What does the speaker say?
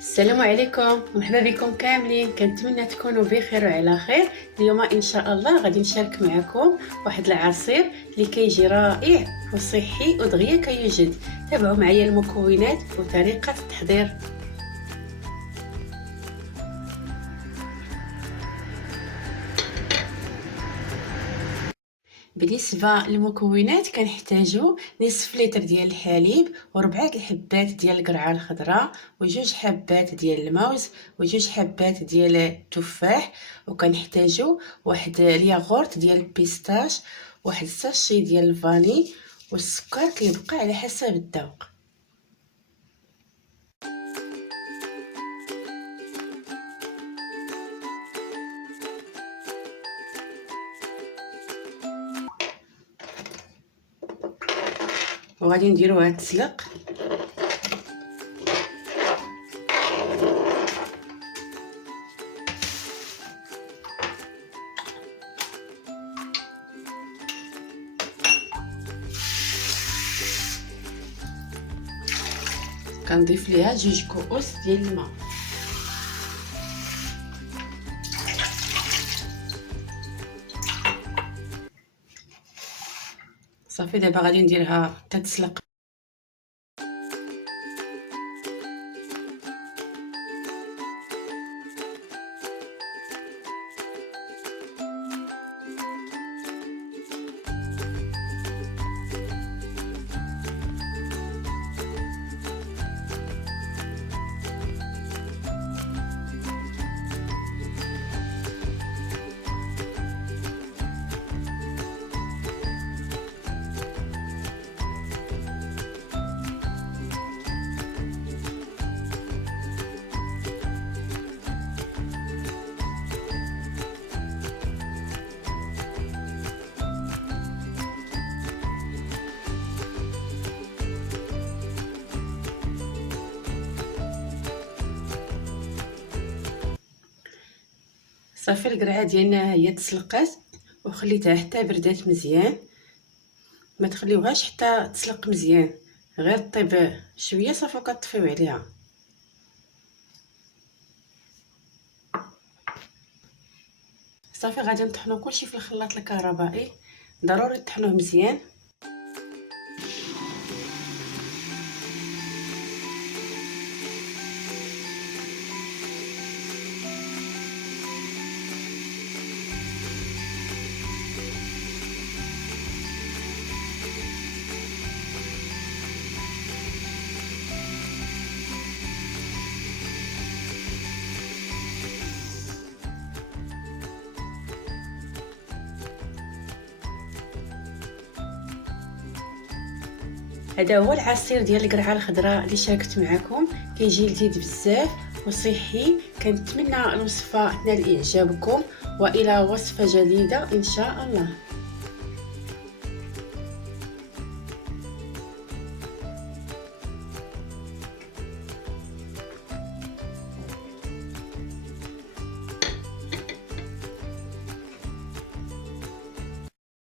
السلام عليكم، مرحبا بكم كاملين. كنتمنى تكونوا بخير وعلى خير. اليوم ان شاء الله غادي نشارك معكم واحد العصير اللي كيجي رائع وصحي ودغيا كيوجد. تابعوا معايا المكونات وطريقه التحضير. بالنسبه للمكونات كنحتاجو نصف لتر ديال الحليب وربعه الحبات ديال القرعه الخضراء وجوج حبات ديال الموز وجوج حبات ديال التفاح، وكنحتاجو واحد الياغورت ديال البيستاش، واحد الساشي ديال الفاني، والسكر كيبقى على حسب الذوق. وغادي نديرو هاد التسلق. كنضيف ليها 2 كؤوس ديال الماء. صافي دابا غادي نديرها تتسلق. صافي القرعه ديالنا هي تسلقات وخليتها حتى بردات مزيان. ما تخليوهاش حتى تسلق مزيان، غير طيب شويه صافي وكطفيو عليها. صافي غادي نطحنوا كلشي في الخلاط الكهربائي، ضروري تطحنوه مزيان. هذا هو العصير ديال القرعه الخضراء اللي شاركت معكم، كيجي لذيذ بزاف وصحي. كنتمنى الوصفه تنال اعجابكم، والى وصفه جديده ان شاء الله.